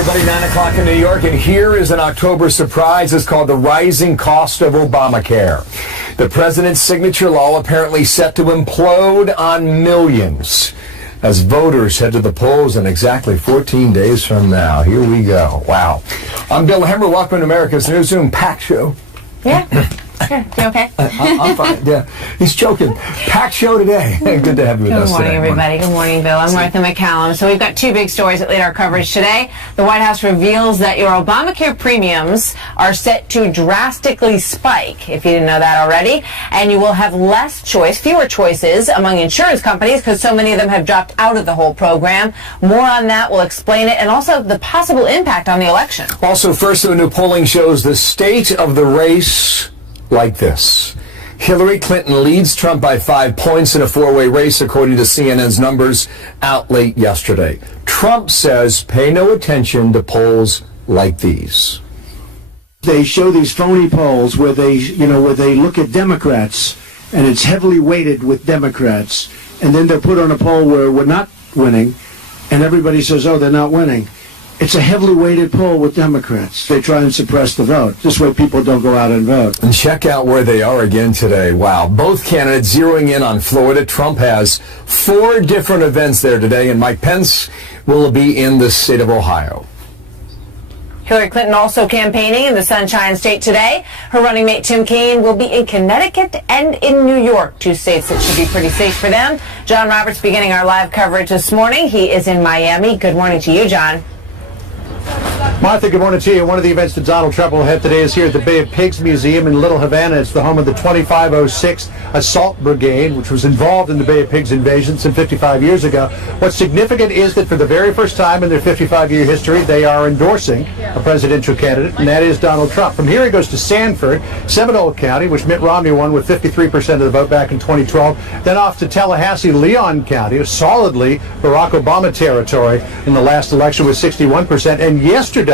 everybody. 9 o'clock in New York, and here is an October surprise. It's called the rising cost of Obamacare. The president's signature law apparently set to implode on millions as voters head to the polls in exactly 14 days from now. Here we go. Wow. I'm Bill Hemmer. Welcome to America's Newsroom Pack Show. Yeah. Sure. You okay? I'm fine. Yeah. He's choking. Packed show today. Good to have you with us today. Good morning, everybody. Good morning, Bill. I'm Martha McCallum. So we've got two big stories that lead our coverage today. The White House reveals that your Obamacare premiums are set to drastically spike, if you didn't know that already, and you will have fewer choices among insurance companies because so many of them have dropped out of the whole program. More on that. We'll explain it, and also the possible impact on the election. Also, first, the new polling shows the state of the race like this. Hillary Clinton leads Trump by 5 points in a four-way race, according to CNN's numbers out late yesterday. Trump says pay no attention to polls like these. They show these phony polls where they look at Democrats, and it's heavily weighted with Democrats, and then they're put on a poll where we're not winning, and everybody says, oh, they're not winning. It's a heavily weighted poll with Democrats. They try and suppress the vote. This way people don't go out and vote. And check out where they are again today. Wow. Both candidates zeroing in on Florida. Trump has 4 different events there today, and Mike Pence will be in the state of Ohio. Hillary Clinton also campaigning in the Sunshine State today. Her running mate Tim Kaine will be in Connecticut and in New York, 2 states that should be pretty safe for them. John Roberts beginning our live coverage this morning. He is in Miami. Good morning to you, John. Martha, good morning to you. One of the events that Donald Trump will have today is here at the Bay of Pigs Museum in Little Havana. It's the home of the 2506 Assault Brigade, which was involved in the Bay of Pigs invasion some 55 years ago. What's significant is that for the very first time in their 55-year history, they are endorsing a presidential candidate, and that is Donald Trump. From here, he goes to Sanford, Seminole County, which Mitt Romney won with 53% of the vote back in 2012. Then off to Tallahassee, Leon County, solidly Barack Obama territory in the last election with 61%. And yesterday,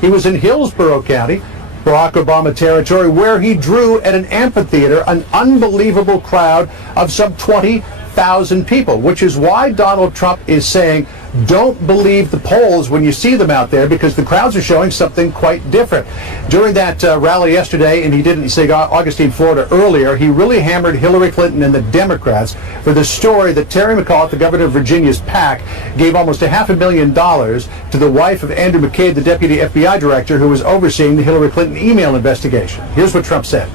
he was in Hillsborough County, Barack Obama territory, where he drew at an amphitheater an unbelievable crowd of some 20,000 people, which is why Donald Trump is saying, don't believe the polls when you see them out there, because the crowds are showing something quite different. During that rally yesterday, and he did in St. Augustine, Florida earlier, he really hammered Hillary Clinton and the Democrats for the story that Terry McAuliffe, the governor of Virginia's PAC, gave almost $500,000 to the wife of Andrew McCabe, the deputy FBI director who was overseeing the Hillary Clinton email investigation. Here's what Trump said.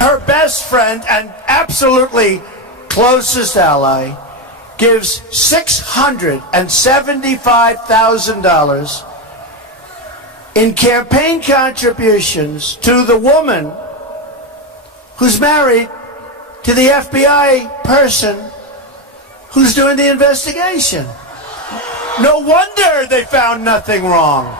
Her best friend and absolutely closest ally gives $675,000 in campaign contributions to the woman who's married to the FBI person who's doing the investigation. No wonder they found nothing wrong.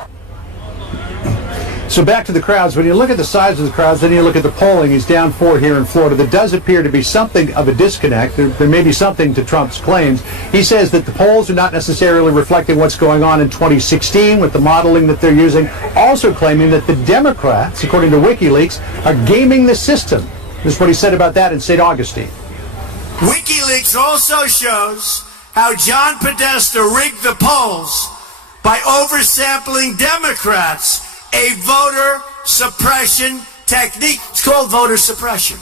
So back to the crowds. When you look at the size of the crowds, then you look at the polling, he's down 4 here in Florida. There does appear to be something of a disconnect. There may be something to Trump's claims. He says that the polls are not necessarily reflecting what's going on in 2016 with the modeling that they're using, also claiming that the Democrats, according to WikiLeaks, are gaming the system. This is what he said about that in St. Augustine. WikiLeaks also shows how John Podesta rigged the polls by oversampling Democrats, a voter suppression technique. It's called voter suppression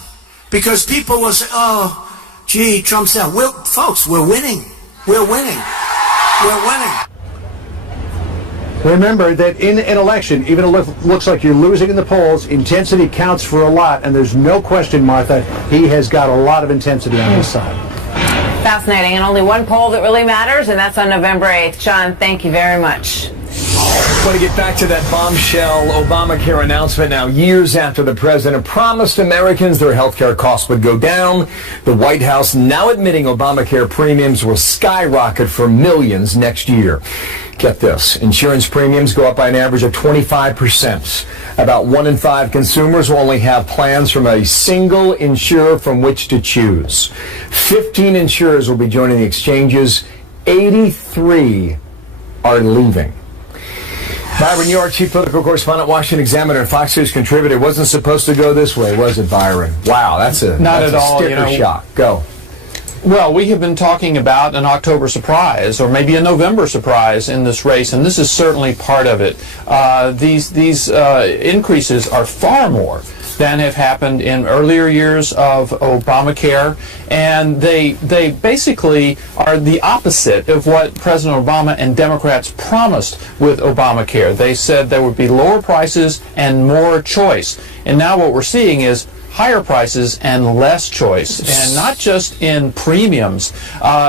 because people will say, oh, gee, Trump's out. Folks, we're winning. We're winning. We're winning. Remember that in an election, even if it looks like you're losing in the polls, intensity counts for a lot, and there's no question, Martha, he has got a lot of intensity on his side. Fascinating, and only one poll that really matters, and that's on November 8th. John, thank you very much. I want to get back to that bombshell Obamacare announcement now, years after the president promised Americans their health care costs would go down. The White House now admitting Obamacare premiums will skyrocket for millions next year. Get this, insurance premiums go up by an average of 25%. About 1 in 5 consumers will only have plans from a single insurer from which to choose. 15 insurers will be joining the exchanges. 83 are leaving. Byron, you are chief political correspondent, Washington Examiner, and Fox News contributor. It wasn't supposed to go this way, was it, Byron? Wow, that's a sticker shock. Go. Well, we have been talking about an October surprise or maybe a November surprise in this race, and this is certainly part of it. These increases are far more than have happened in earlier years of Obamacare, and they basically are the opposite of what President Obama and Democrats promised with Obamacare. They said there would be lower prices and more choice, and now what we're seeing is higher prices and less choice, and not just in premiums.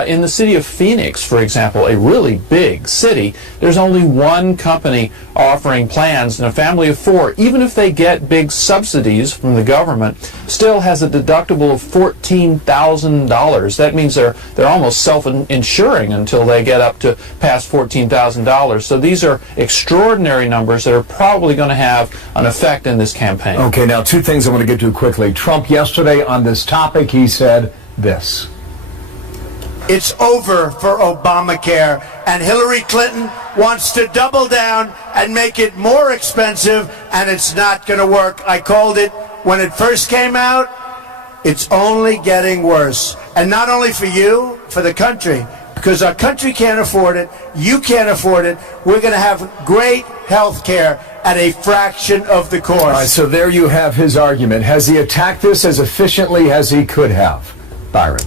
In the city of Phoenix, for example, a really big city, there's only one company offering plans, and a family of 4, even if they get big subsidies from the government, still has a deductible of $14,000. That means they're almost self-insuring until they get up to past $14,000. So these are extraordinary numbers that are probably going to have an effect in this campaign. Okay, now 2 things I want to get to quickly. Trump yesterday on this topic, he said this. It's over for Obamacare, and Hillary Clinton wants to double down and make it more expensive, and it's not going to work. I called it when it first came out. It's only getting worse. And not only for you, for the country, because our country can't afford it, you can't afford it. We're going to have great health care at a fraction of the cost. All right, so there you have his argument. Has he attacked this as efficiently as he could have, Byron?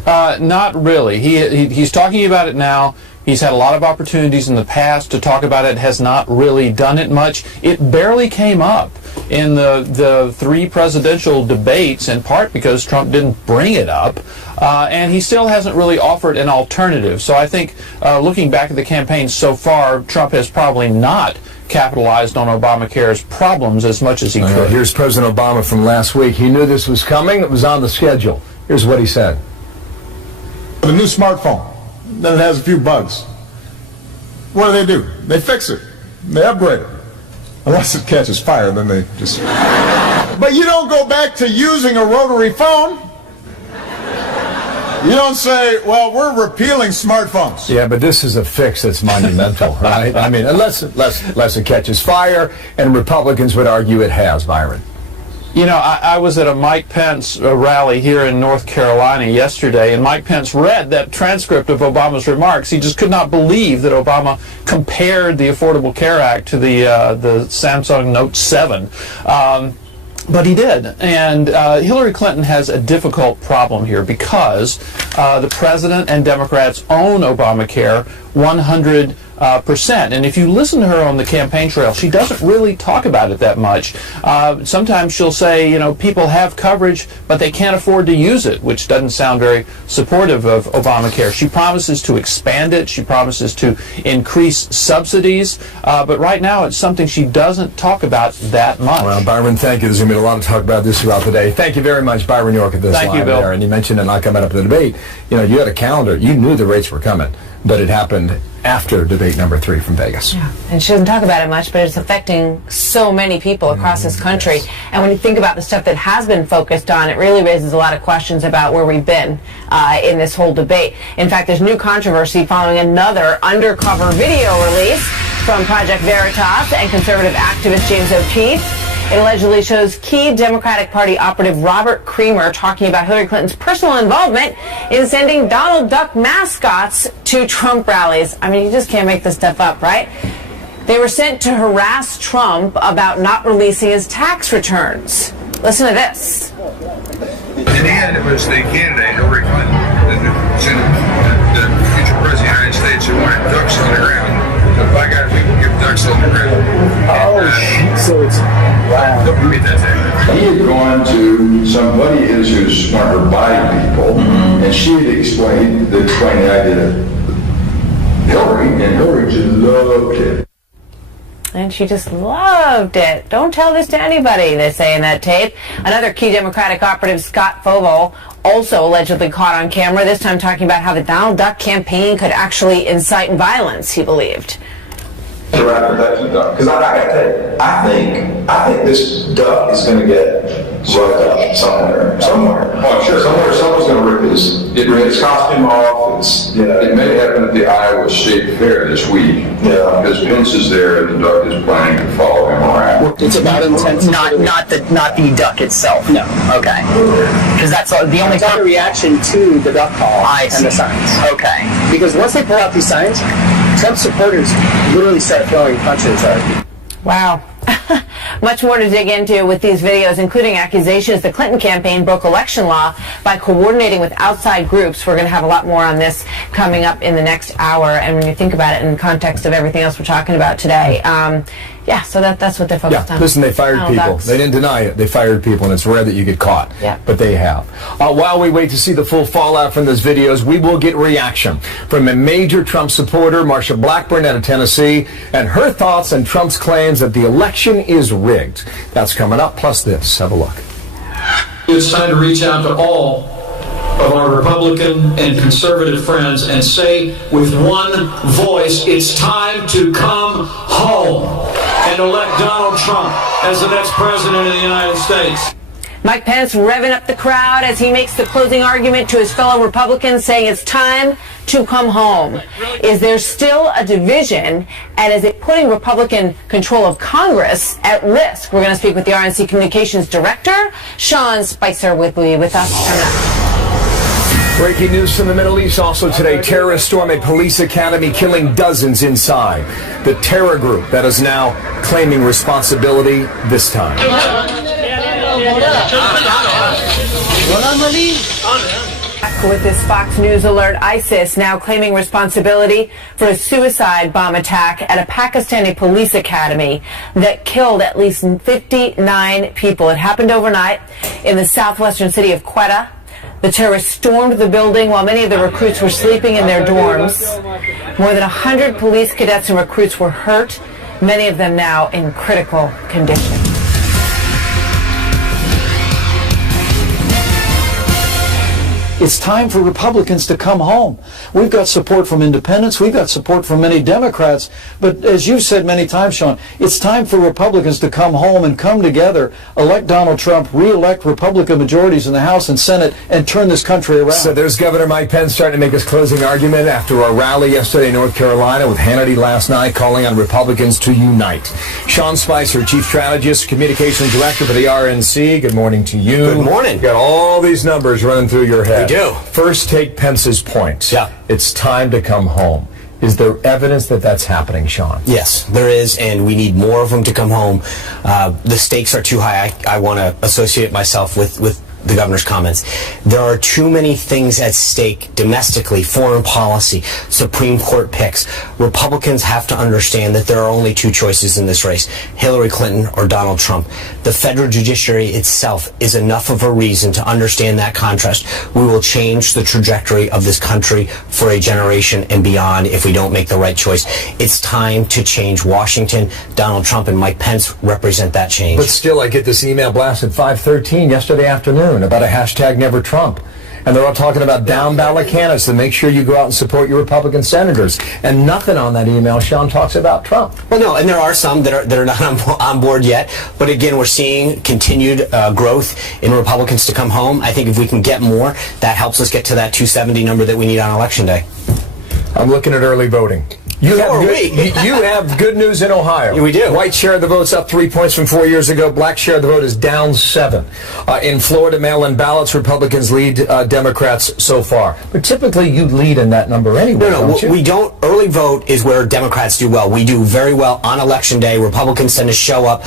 Not really. He's talking about it now. He's had a lot of opportunities in the past to talk about it, has not really done it much. It barely came up in the 3 presidential debates, in part because Trump didn't bring it up, and he still hasn't really offered an alternative. So I think looking back at the campaign so far, Trump has probably not capitalized on Obamacare's problems as much as he could. Here's President Obama from last week. He knew this was coming. It was on the schedule. Here's what he said. The new smartphone, then it has a few bugs. What do? They fix it. They upgrade it. Unless it catches fire, then they just... But you don't go back to using a rotary phone. You don't say, well, we're repealing smartphones. Yeah, but this is a fix that's monumental, right? I mean, unless it catches fire, and Republicans would argue it has, Byron. You know, I was at a Mike Pence rally here in North Carolina yesterday, and Mike Pence read that transcript of Obama's remarks. He just could not believe that Obama compared the Affordable Care Act to the Samsung Note 7. But he did, and Hillary Clinton has a difficult problem here because the president and Democrats own Obamacare 100%. And if you listen to her on the campaign trail, she doesn't really talk about it that much. Sometimes she'll say, you know, people have coverage, but they can't afford to use it, which doesn't sound very supportive of Obamacare. She promises to expand it. She promises to increase subsidies. But right now, it's something she doesn't talk about that much. Well, Byron, thank you. There's going to be a lot of talk about this throughout the day. Thank you very much, Byron York, at this Thank live you, Bill. there. And you mentioned it not coming up in the debate. You know, you had a calendar. You knew the rates were coming, but it happened after debate number 3 from Vegas. Yeah, and she doesn't talk about it much, but it's affecting so many people across this country. Yes. And when you think about the stuff that has been focused on, it really raises a lot of questions about where we've been in this whole debate. In fact, there's new controversy following another undercover video release from Project Veritas and conservative activist James O'Keefe. It allegedly shows key Democratic Party operative Robert Creamer talking about Hillary Clinton's personal involvement in sending Donald Duck mascots to Trump rallies. I mean, you just can't make this stuff up, right? They were sent to harass Trump about not releasing his tax returns. Listen to this. In the end, it was the candidate, Hillary Clinton, the future president of the United States, who wanted ducks on the ground. So by God, we can give ducks on the ground. So it's wow. Don't read that thing. He had gone to somebody who's smart to buy people, and she had explained the idea to Hillary, and Hillary just loved it. And she just loved it. Don't tell this to anybody, they say in that tape. Another key Democratic operative, Scott Fogle, also allegedly caught on camera, this time talking about how the Donald Duck campaign could actually incite violence, he believed. Because I got to tell you, I think this duck is going to get Somewhere. Oh, sure. Someone's going to rip his costume off. It may happen at the Iowa State Fair this week. Yeah. Because Pence is there and the duck is planning to follow him around. It's about intent. Not the duck itself. No. Okay. Because that's the only reaction to the duck call and the signs. Okay. Because once they pull out these signs, Trump supporters literally start throwing punches. Wow. Much more to dig into with these videos, including accusations the Clinton campaign broke election law by coordinating with outside groups. We're going to have a lot more on this coming up in the next hour. And when you think about it in the context of everything else we're talking about today, yeah, so that's what they're focused on. Listen, they fired people. Ducks. They didn't deny it. They fired people, and it's rare that you get caught. Yeah. But they have. While we wait to see the full fallout from those videos, we will get reaction from a major Trump supporter, Marsha Blackburn out of Tennessee, and her thoughts on Trump's claims that the election is rigged. That's coming up, plus this. Have a look. It's time to reach out to all of our Republican and conservative friends and say with one voice, it's time to come home and elect Donald Trump as the next president of the United States. Mike Pence revving up the crowd as he makes the closing argument to his fellow Republicans, saying it's time to come home. Is there still a division, and is it putting Republican control of Congress at risk? We're going to speak with the RNC Communications Director, Sean Spicer, with us. Breaking news from the Middle East also today. Terrorists storm a police academy, killing dozens inside. The terror group that is now claiming responsibility this time. With this Fox News alert, ISIS now claiming responsibility for a suicide bomb attack at a Pakistani police academy that killed at least 59 people. It happened overnight in the southwestern city of Quetta. The terrorists stormed the building while many of the recruits were sleeping in their dorms. More than 100 police cadets and recruits were hurt, many of them now in critical condition. It's time for Republicans to come home. We've got support from independents. We've got support from many Democrats. But as you've said many times, Sean, it's time for Republicans to come home and come together, elect Donald Trump, re-elect Republican majorities in the House and Senate, and turn this country around. So there's Governor Mike Pence starting to make his closing argument after a rally yesterday in North Carolina with Hannity last night, calling on Republicans to unite. Sean Spicer, Chief Strategist, Communications Director for the RNC. Good morning to you. Good morning. You got all these numbers running through your head. We do. First, take Pence's point. Yeah. It's time to come home. Is there evidence that that's happening, Sean? Yes, there is, and we need more of them to come home. The stakes are too high. I want to associate myself with the governor's comments. There are too many things at stake domestically, foreign policy, Supreme Court picks. Republicans have to understand that there are only two choices in this race, Hillary Clinton or Donald Trump. The federal judiciary itself is enough of a reason to understand that contrast. We will change the trajectory of this country for a generation and beyond if we don't make the right choice. It's time to change Washington. Donald Trump and Mike Pence represent that change. But still, I get this email blast at 5:13 yesterday afternoon about a hashtag Never Trump. And they're all talking about down ballot candidates, so make sure you go out and support your Republican senators. And nothing on that email, Sean, talks about Trump. Well, no, and there are some that are not on board yet. But again, we're seeing continued growth in Republicans to come home. I think if we can get more, that helps us get to that 270 number that we need on Election Day. I'm looking at early voting. You have good news in Ohio. Yeah, we do. White share of the vote's up 3 points from 4 years ago. Black share of the vote is down 7. In Florida, mail-in ballots, Republicans lead Democrats so far. But typically, you lead in that number anyway, don't you? We don't. Early vote is where Democrats do well. We do very well on Election Day. Republicans tend to show up.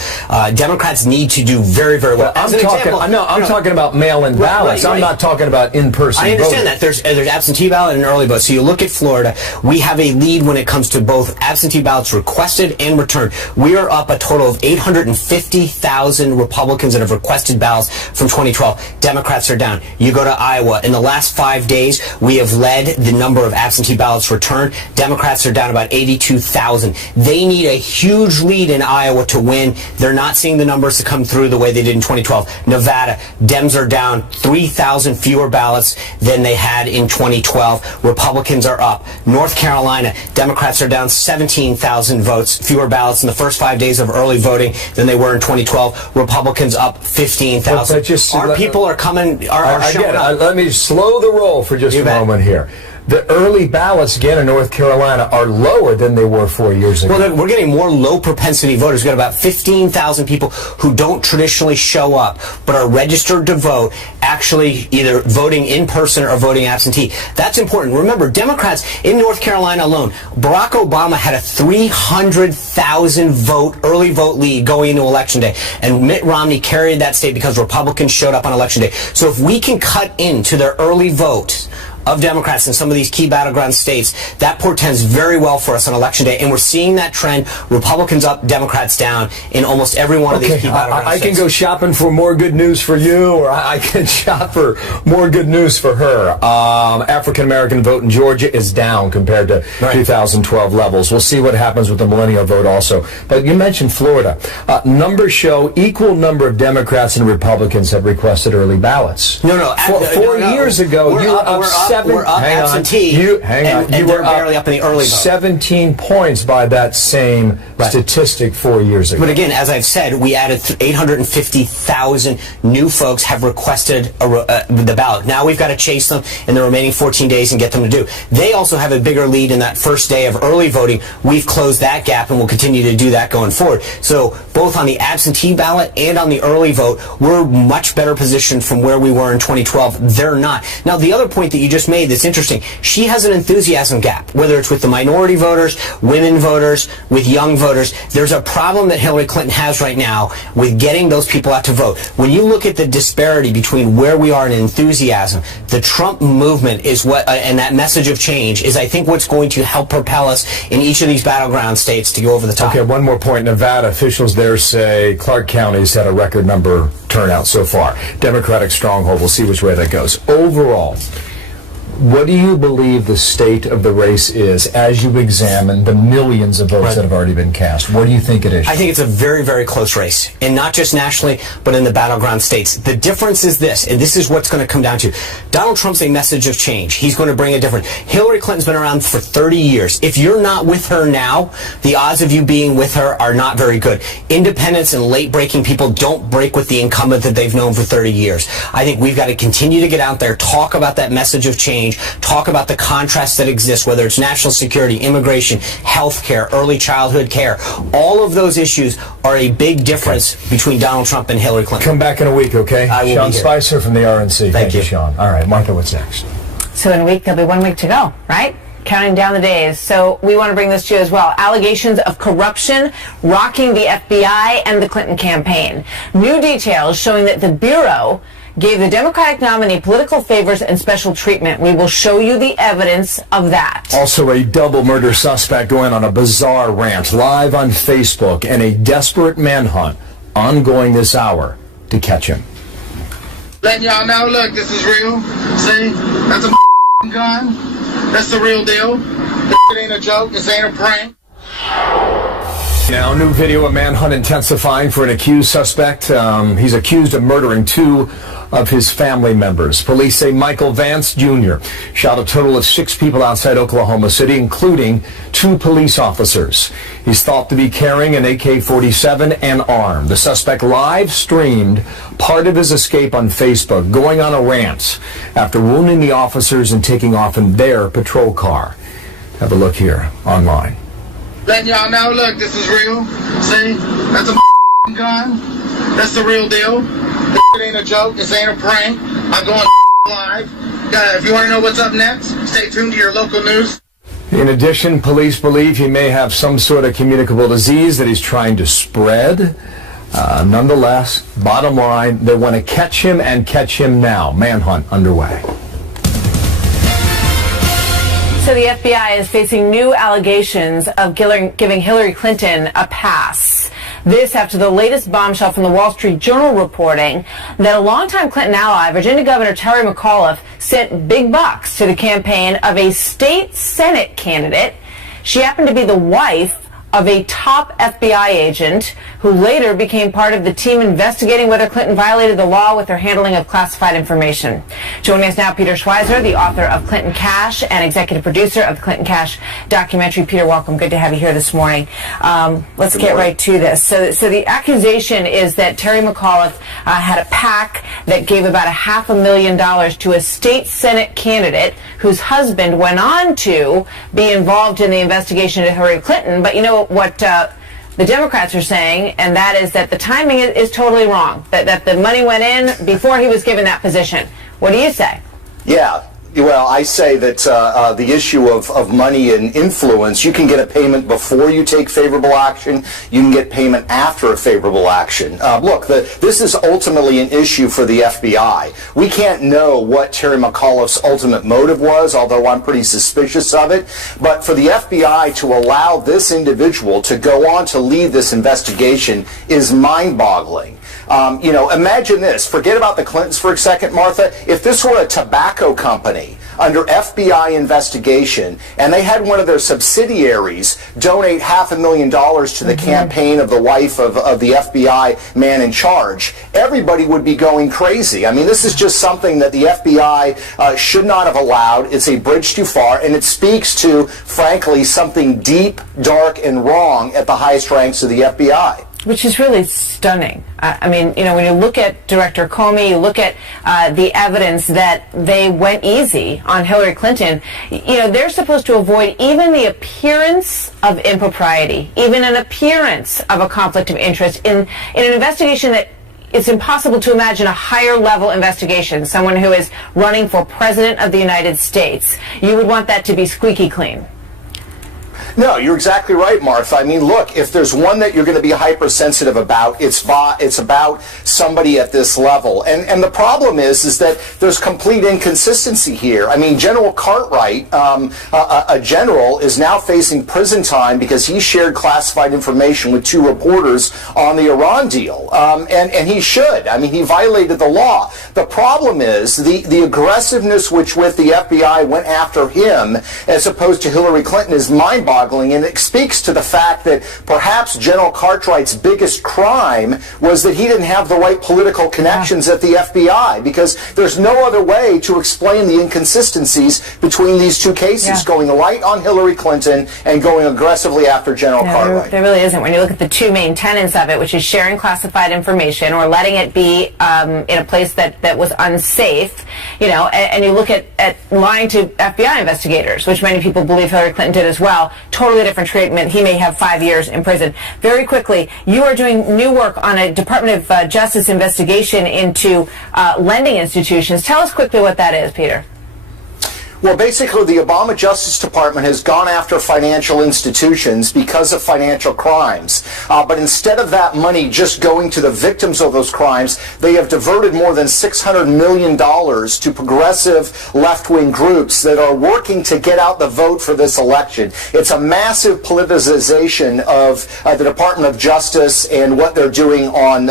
Democrats need to do very, very well. I'm talking about mail-in ballots. Right. I'm not talking about in-person voting. I understand that. There's absentee ballot and early vote. So you look at Florida. We have a lead when it comes to both absentee ballots requested and returned. We are up a total of 850,000 Republicans that have requested ballots from 2012. Democrats are down. You go to Iowa. In the last 5 days, we have led the number of absentee ballots returned. Democrats are down about 82,000. They need a huge lead in Iowa to win. They're not seeing the numbers to come through the way they did in 2012. Nevada, Dems are down 3,000 fewer ballots than they had in 2012. Republicans are up. North Carolina, Democrats Democrats are down 17,000 votes, fewer ballots in the first 5 days of early voting than they were in 2012. Republicans up 15,000. Our people are coming, are showing up. Let me slow the roll for just a moment here. The early ballots, again, in North Carolina are lower than they were 4 years ago. Well, we're getting more low-propensity voters. We've got about 15,000 people who don't traditionally show up but are registered to vote, actually either voting in person or voting absentee. That's important. Remember, Democrats in North Carolina alone, Barack Obama had a 300,000 vote, early vote lead going into Election Day. And Mitt Romney carried that state because Republicans showed up on Election Day. So if we can cut into their early vote of Democrats in some of these key battleground states, that portends very well for us on Election Day. And we're seeing that trend, Republicans up, Democrats down in almost every one of these key battleground states. I can go shopping for more good news for you, or I can shop for more good news for her. African-American vote in Georgia is down compared to 2012 levels. We'll see what happens with the millennial vote also. But you mentioned Florida. Numbers show equal number of Democrats and Republicans have requested early ballots. Four years ago, you were up 7. We're up absentee. You were barely up in the early vote. 17 points by that same statistic 4 years ago. But again, as I've said, we added 850,000 new folks have requested the ballot. Now we've got to chase them in the remaining 14 days and get them to do. They also have a bigger lead in that first day of early voting. We've closed that gap and we'll continue to do that going forward. So both on the absentee ballot and on the early vote, we're much better positioned from where we were in 2012. They're not. Now, the other point that you just made that's interesting, she has an enthusiasm gap, whether it's with the minority voters, women voters, with young voters. There's a problem that Hillary Clinton has right now with getting those people out to vote. When you look at the disparity between where we are in enthusiasm, the Trump movement is what, and that message of change is, I think, what's going to help propel us in each of these battleground states to go over the top. Okay, one more point. Nevada officials there say Clark County's had a record number turnout so far. Democratic stronghold. We'll see which way that goes. Overall, what do you believe the state of the race is as you examine the millions of votes that have already been cast? What do you think it is? I think it's a very, very close race, and not just nationally, but in the battleground states. The difference is this, and this is what's going to come down to. Donald Trump's a message of change. He's going to bring a difference. Hillary Clinton's been around for 30 years. If you're not with her now, the odds of you being with her are not very good. Independents and late-breaking people don't break with the incumbent that they've known for 30 years. I think we've got to continue to get out there, talk about that message of change, talk about the contrasts that exist, whether it's national security, immigration, health care, early childhood care. All of those issues are a big difference between Donald Trump and Hillary Clinton. Come back in a week, okay? I will Sean be here. Spicer from the RNC. Thank you, Sean. All right, Martha, what's next? So in a week, there'll be 1 week to go, right? Counting down the days. So we want to bring this to you as well. Allegations of corruption rocking the FBI and the Clinton campaign. New details showing that the Bureau gave the Democratic nominee political favors and special treatment. We will show you the evidence of that. Also, a double murder suspect going on a bizarre rant live on Facebook, and a desperate manhunt ongoing this hour to catch him. Letting y'all know, look, this is real. See, that's a gun. That's the real deal. This ain't a joke. This ain't a prank. Now, new video of manhunt intensifying for an accused suspect. He's accused of murdering 2 of his family members. Police say Michael Vance Jr. shot a total of 6 people outside Oklahoma City, including 2 police officers. He's thought to be carrying an AK-47 and armed. The suspect live streamed part of his escape on Facebook, going on a rant after wounding the officers and taking off in their patrol car. Have a look here online. Letting y'all know, look, this is real. See, that's a gun. That's the real deal. This ain't a joke. This ain't a prank. I'm going live. If you want to know what's up next, stay tuned to your local news. In addition, police believe he may have some sort of communicable disease that he's trying to spread. Nonetheless, bottom line, they want to catch him and catch him now. Manhunt underway. So the FBI is facing new allegations of giving Hillary Clinton a pass. This after the latest bombshell from the Wall Street Journal reporting that a longtime Clinton ally, Virginia Governor Terry McAuliffe, sent big bucks to the campaign of a state Senate candidate. She happened to be the wife of a top FBI agent who later became part of the team investigating whether Clinton violated the law with her handling of classified information. Joining us now, Peter Schweizer, the author of Clinton Cash and executive producer of the Clinton Cash documentary. Peter, welcome. Good to have you here this morning. Let's get right to this. So the accusation is that Terry McAuliffe had a PAC that gave about $500,000 to a state Senate candidate whose husband went on to be involved in the investigation into Hillary Clinton. But you know what the Democrats are saying, and that is that the timing is totally wrong, that the money went in before he was given that position. What do you say? Yeah. Well, I say that the issue of money and influence, you can get a payment before you take favorable action. You can get payment after a favorable action. Look, this is ultimately an issue for the FBI. We can't know what Terry McAuliffe's ultimate motive was, although I'm pretty suspicious of it. But for the FBI to allow this individual to go on to lead this investigation is mind-boggling. Imagine this. Forget about the Clintons for a second, Martha. If this were a tobacco company under FBI investigation and they had one of their subsidiaries donate $500,000 to the campaign of the wife of the FBI man in charge, everybody would be going crazy. I mean, this is just something that the FBI should not have allowed. It's a bridge too far, and it speaks to, frankly, something deep, dark, and wrong at the highest ranks of the FBI. Which is really stunning. I mean, when you look at Director Comey, you look at the evidence that they went easy on Hillary Clinton, they're supposed to avoid even the appearance of impropriety, even an appearance of a conflict of interest in an investigation that it's impossible to imagine a higher level investigation, someone who is running for President of the United States. You would want that to be squeaky clean. No, you're exactly right, Martha. I mean, look, if there's one that you're going to be hypersensitive about, it's about somebody at this level. And the problem is that there's complete inconsistency here. I mean, General Cartwright, a general, is now facing prison time because he shared classified information with 2 reporters on the Iran deal. And he should. I mean, he violated the law. The problem is the aggressiveness with the FBI went after him as opposed to Hillary Clinton is mind-boggling. And it speaks to the fact that perhaps General Cartwright's biggest crime was that he didn't have the right political connections at the FBI, because there's no other way to explain the inconsistencies between these 2 cases, going right on Hillary Clinton and going aggressively after General Cartwright. There really isn't. When you look at the 2 main tenets of it, which is sharing classified information or letting it be in a place that was unsafe, and you look at lying to FBI investigators, which many people believe Hillary Clinton did as well. Totally different treatment. He may have 5 years in prison. Very quickly, you are doing new work on a Department of Justice investigation into lending institutions. Tell us quickly what that is, Peter. Well, basically, the Obama Justice Department has gone after financial institutions because of financial crimes. But instead of that money just going to the victims of those crimes, they have diverted more than $600 million to progressive left-wing groups that are working to get out the vote for this election. It's a massive politicization of the Department of Justice and what they're doing on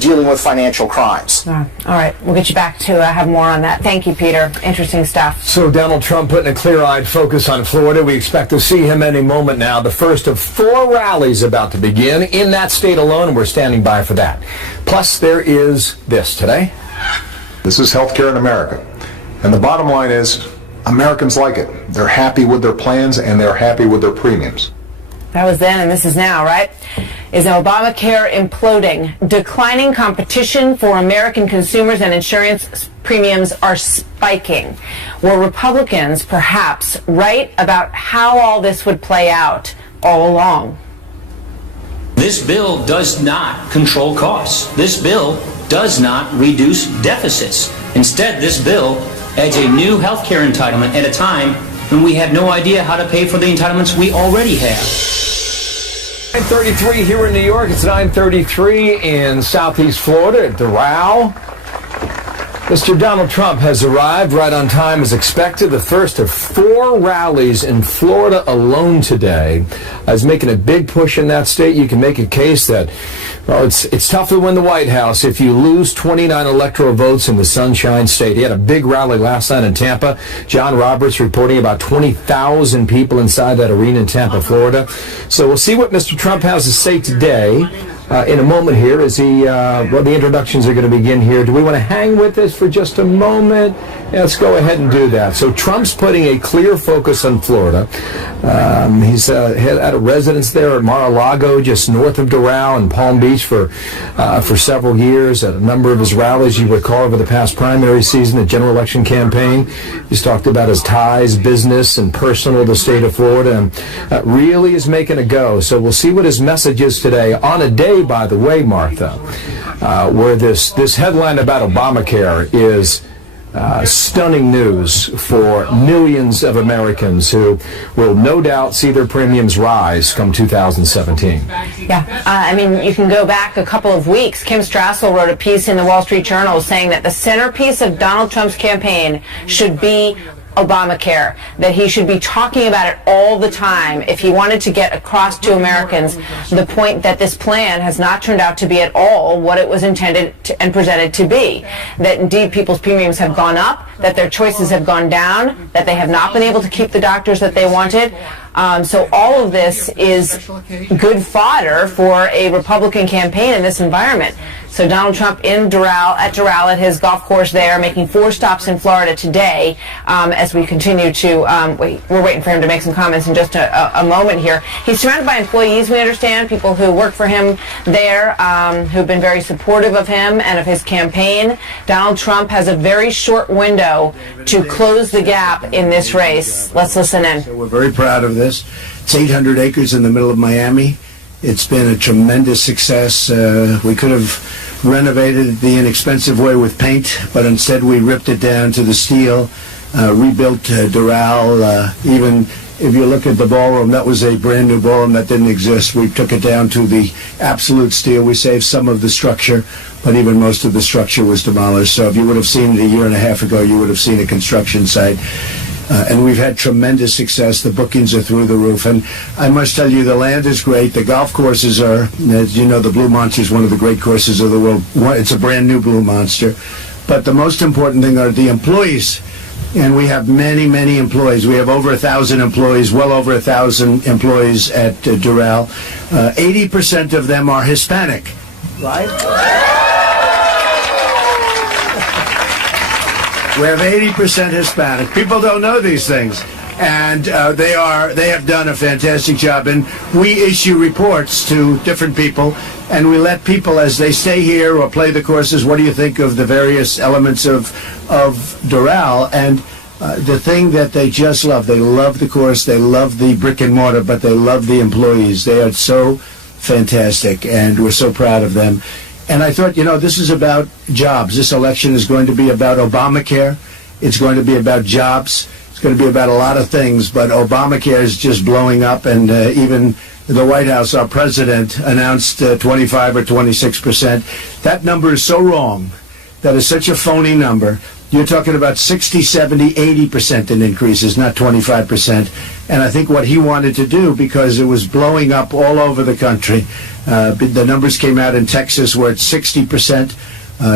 dealing with financial crimes. All right. We'll get you back to have more on that. Thank you, Peter. Interesting stuff. So Donald Trump putting a clear-eyed focus on Florida. We expect to see him any moment now. The first of 4 rallies about to begin in that state alone, and we're standing by for that. Plus, there is this today. This is healthcare in America. And the bottom line is, Americans like it. They're happy with their plans, and they're happy with their premiums. That was then, and this is now, right? Is Obamacare imploding? Declining competition for American consumers and insurance premiums are spiking. Were Republicans perhaps right about how all this would play out all along? This bill does not control costs. This bill does not reduce deficits. Instead, this bill adds a new health care entitlement at a time when we have no idea how to pay for the entitlements we already have. 9:33 here in New York. It's 9:33 in Southeast Florida at Doral. Mr. Donald Trump has arrived right on time as expected. The first of 4 rallies in Florida alone today. He's making a big push in that state. You can make a case that, well, it's tough to win the White House if you lose 29 electoral votes in the Sunshine State. He had a big rally last night in Tampa. John Roberts reporting about 20,000 people inside that arena in Tampa, Florida. So we'll see what Mr. Trump has to say today. In a moment here, as the introductions are going to begin here. Do we want to hang with this for just a moment? Yeah, let's go ahead and do that. So Trump's putting a clear focus on Florida. He's at a residence there at Mar-a-Lago, just north of Doral and Palm Beach for several years. At a number of his rallies, you recall, over the past primary season, the general election campaign, he's talked about his ties, business, and personal to the state of Florida, and really is making a go. So we'll see what his message is today on a day, by the way, Martha, where this headline about Obamacare is stunning news for millions of Americans who will no doubt see their premiums rise come 2017. Yeah, I mean, you can go back a couple of weeks. Kim Strassel wrote a piece in the Wall Street Journal saying that the centerpiece of Donald Trump's campaign should be Obamacare, that he should be talking about it all the time if he wanted to get across to Americans the point that this plan has not turned out to be at all what it was intended to, and presented to be. That indeed people's premiums have gone up, that their choices have gone down, that they have not been able to keep the doctors that they wanted. So all of this is good fodder for a Republican campaign in this environment. So Donald Trump in Doral at his golf course there, making 4 stops in Florida today as we continue to, we're waiting for him to make some comments in just a moment here. He's surrounded by employees, we understand, people who work for him there, who've been very supportive of him and of his campaign. Donald Trump has a very short window to close the gap in this race. Let's listen in. So we're very proud of this. It's 800 acres in the middle of Miami. It's been a tremendous success. We could have renovated it the inexpensive way with paint, but instead we ripped it down to the steel, rebuilt Doral. Even if you look at the ballroom, that was a brand new ballroom that didn't exist. We took it down to the absolute steel. We saved some of the structure, but even most of the structure was demolished. So if you would have seen it a year and a half ago, you would have seen a construction site. And we've had tremendous success. The bookings are through the roof. And I must tell you, the land is great. The golf courses are, as you know, the Blue Monster is one of the great courses of the world. It's a brand new Blue Monster. But the most important thing are the employees. And we have many, many employees. We have over 1,000 employees, well over 1,000 employees at Doral. 80% of them are Hispanic, right? We have 80% Hispanic. People don't know these things, and they have done a fantastic job. And we issue reports to different people, and we let people, as they stay here or play the courses, what do you think of the various elements of Doral? And the thing that they just love, they love the course, they love the brick and mortar, but they love the employees. They are so fantastic, and we're so proud of them. And I thought, this is about jobs. This election is going to be about Obamacare. It's going to be about jobs. It's going to be about a lot of things. But Obamacare is just blowing up. And even the White House, our president, announced 25 or 26%. That number is so wrong. That is such a phony number. You're talking about 60, 70, 80% in increases, not 25%. And I think what he wanted to do, because it was blowing up all over the country, the numbers came out in Texas where it's 60%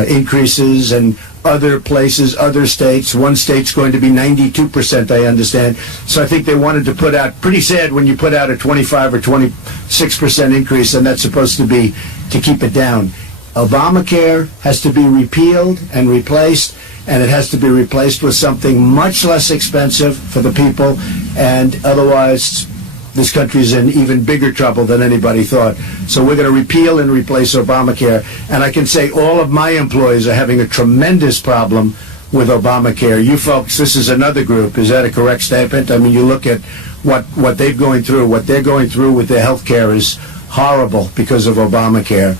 increases, and other places, other states. One state's going to be 92%, I understand. So I think they wanted to put out, pretty sad when you put out a 25 or 26% increase, and that's supposed to be to keep it down. Obamacare has to be repealed and replaced, and it has to be replaced with something much less expensive for the people, and otherwise this country's in even bigger trouble than anybody thought. So we're going to repeal and replace Obamacare, and I can say all of my employees are having a tremendous problem with Obamacare. You folks, this is another group. Is that a correct statement? I mean, you look at what they're going through with their health care is horrible because of Obamacare.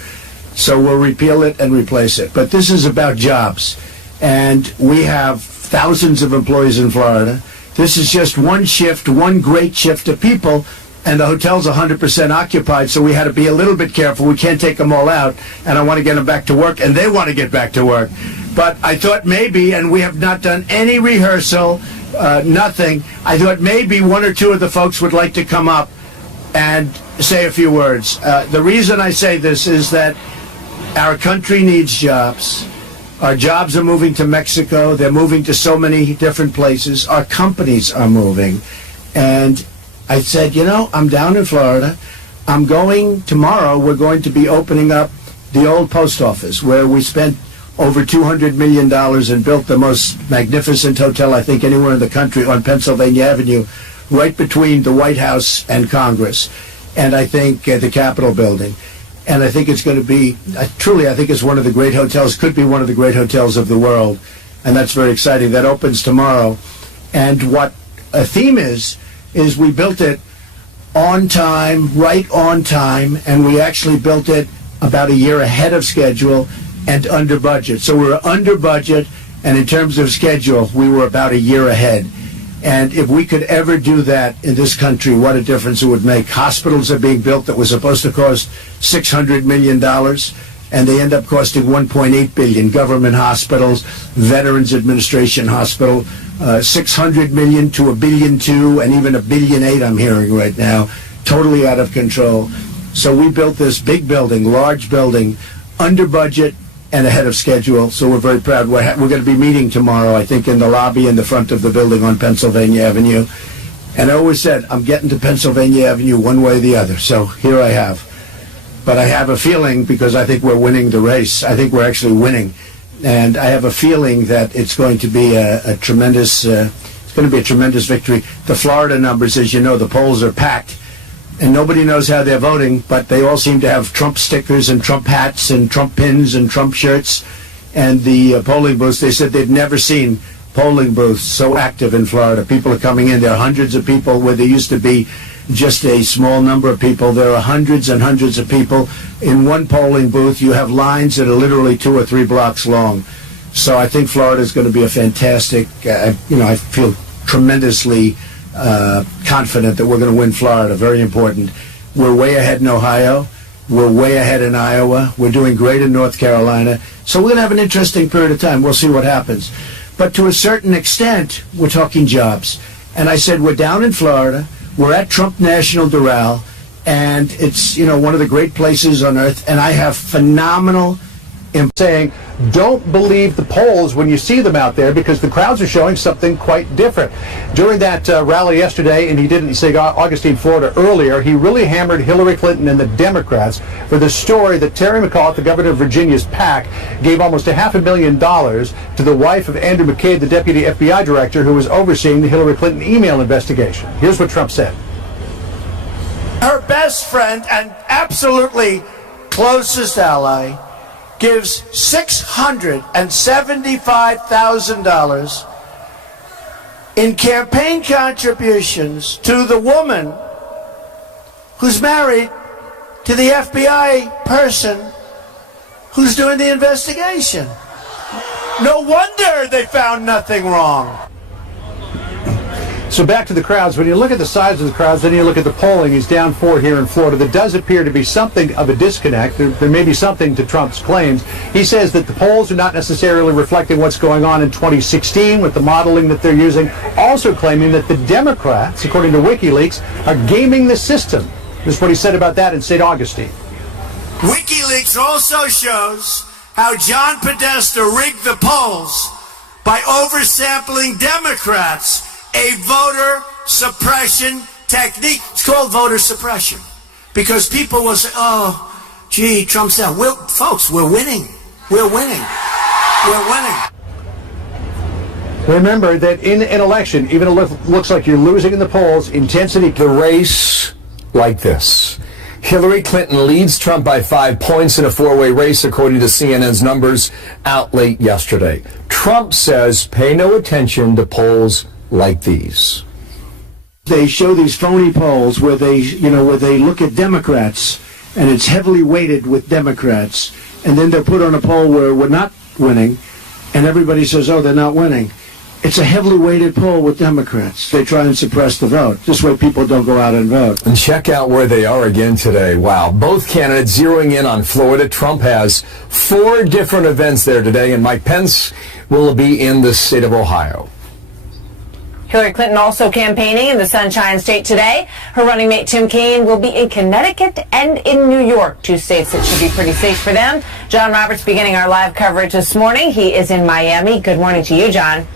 So we'll repeal it and replace it. But this is about jobs. And we have thousands of employees in Florida. This is just one shift, one great shift of people, and the hotel's 100% occupied, so we had to be a little bit careful. We can't take them all out, and I want to get them back to work, and they want to get back to work. But I thought maybe, and we have not done any rehearsal, nothing. I thought maybe one or two of the folks would like to come up and say a few words. The reason I say this is that our country needs jobs. Our jobs are moving to Mexico. They're moving to so many different places. Our companies are moving. And I said, you know, I'm down in Florida. I'm going tomorrow. We're going to be opening up the old post office where we spent over $200 million and built the most magnificent hotel, I think, anywhere in the country on Pennsylvania Avenue, right between the White House and Congress, and I think the Capitol building. And I think it's going to be, truly, I think it's one of the great hotels, could be one of the great hotels of the world, and that's very exciting. That opens tomorrow. And what a theme is we built it on time, right on time, and we actually built it about a year ahead of schedule and under budget. So we were under budget, and in terms of schedule, we were about a year ahead. And if we could ever do that in this country, what a difference it would make. Hospitals are being built that were supposed to cost $600 million, and they end up costing $1.8 billion. Government hospitals, Veterans Administration Hospital, $600 million to $1.2 billion, and even $1.8 billion I'm hearing right now, totally out of control. So we built this big building, large building, under budget and ahead of schedule. So we're very proud. We're going to be meeting tomorrow, I think, in the lobby in the front of the building on Pennsylvania Avenue. And I always said, I'm getting to Pennsylvania Avenue one way or the other. So here I have. But I have a feeling, because I think we're winning the race, I think we're actually winning. And I have a feeling that it's going to be a tremendous, it's going to be a tremendous victory. The Florida numbers, as you know, the polls are packed. And nobody knows how they're voting, but they all seem to have Trump stickers and Trump hats and Trump pins and Trump shirts. And the polling booths, they said they'd never seen polling booths so active in Florida. People are coming in. There are hundreds of people where there used to be just a small number of people. There are hundreds and hundreds of people. In one polling booth, you have lines that are literally 2 or 3 blocks long. So I think Florida is going to be a fantastic, I feel tremendously confident that we're going to win Florida. Very important. We're way ahead in Ohio. We're way ahead in Iowa. We're doing great in North Carolina. So we're going to have an interesting period of time. We'll see what happens. But to a certain extent, we're talking jobs. And I said, we're down in Florida. We're at Trump National Doral. And it's, one of the great places on earth. And I have phenomenal saying, don't believe the polls when you see them out there, because the crowds are showing something quite different. During that rally yesterday, and he didn't say Augustine, Florida earlier, he really hammered Hillary Clinton and the Democrats for the story that Terry McAuliffe, the governor of Virginia's PAC, gave almost $500,000 to the wife of Andrew McCabe, the deputy FBI director who was overseeing the Hillary Clinton email investigation. Here's what Trump said. Her best friend and absolutely closest ally gives $675,000 in campaign contributions to the woman who's married to the FBI person who's doing the investigation. No wonder they found nothing wrong. So back to the crowds. When you look at the size of the crowds, then you look at the polling, he's down 4 here in Florida. There does appear to be something of a disconnect. There may be something to Trump's claims. He says that the polls are not necessarily reflecting what's going on in 2016 with the modeling that they're using, also claiming that the Democrats, according to WikiLeaks, are gaming the system. This is what he said about that in St. Augustine. WikiLeaks also shows how John Podesta rigged the polls by oversampling Democrats, a voter suppression technique. It's called voter suppression because people will say, oh, gee, Trump's out. Folks, we're winning. We're winning. We're winning. Remember that in an election, even if it looks like you're losing in the polls, intensity... The race like this. Hillary Clinton leads Trump by 5 points in a 4-way race, according to CNN's numbers out late yesterday. Trump says pay no attention to polls like these. They show these phony polls where they look at Democrats, and it's heavily weighted with Democrats, and then they're put on a poll where we're not winning, and everybody says, oh, they're not winning. it's a heavily weighted poll with Democrats. They try and suppress the vote. This way people don't go out and vote. And check out where they are again today. Wow. Both candidates zeroing in on Florida. Trump has 4 different events there today, and Mike Pence will be in the state of Ohio. Hillary Clinton also campaigning in the Sunshine State today. Her running mate Tim Kaine will be in Connecticut and in New York, 2 states that should be pretty safe for them. John Roberts beginning our live coverage this morning. He is in Miami. Good morning to you, John.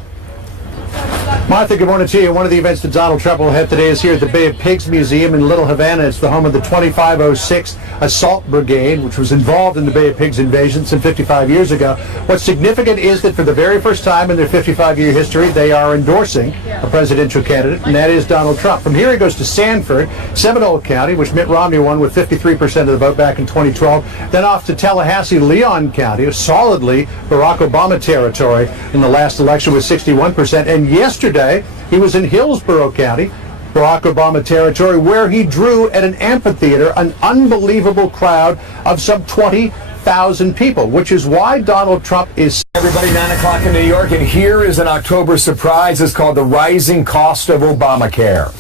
Martha, good morning to you. One of the events that Donald Trump will head today is here at the Bay of Pigs Museum in Little Havana. It's the home of the 2506 Assault Brigade, which was involved in the Bay of Pigs invasion some 55 years ago. What's significant is that for the very first time in their 55-year history, they are endorsing a presidential candidate, and that is Donald Trump. From here, he goes to Sanford, Seminole County, which Mitt Romney won with 53% of the vote back in 2012. Then off to Tallahassee, Leon County, solidly Barack Obama territory in the last election with 61%. And yesterday, he was in Hillsborough County, Barack Obama territory, where he drew at an amphitheater an unbelievable crowd of some 20,000 people, which is why Donald Trump is... Everybody, 9 o'clock in New York, and here is an October surprise. It's called the rising cost of Obamacare.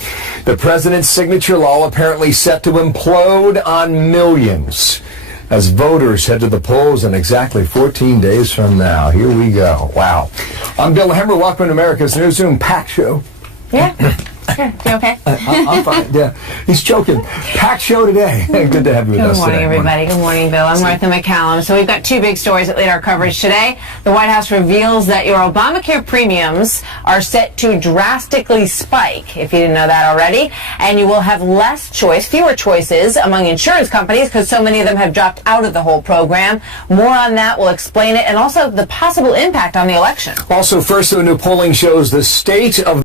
The president's signature law apparently set to implode on millions as voters head to the polls in exactly 14 days from now. Here we go. Wow. I'm Bill Hemmer. Welcome to America's Newsroom Pack Show. Yeah. Sure. You okay? I'm fine. Yeah. He's joking. Pack show today. Good to have you with us today. Good morning, everybody. Good morning, Bill. I'm Martha McCallum. So we've got 2 big stories that lead our coverage today. The White House reveals that your Obamacare premiums are set to drastically spike, if you didn't know that already, and you will have less choice, fewer choices among insurance companies because so many of them have dropped out of the whole program. More on that. We'll explain it, and also the possible impact on the election. Also, first, new polling shows the state of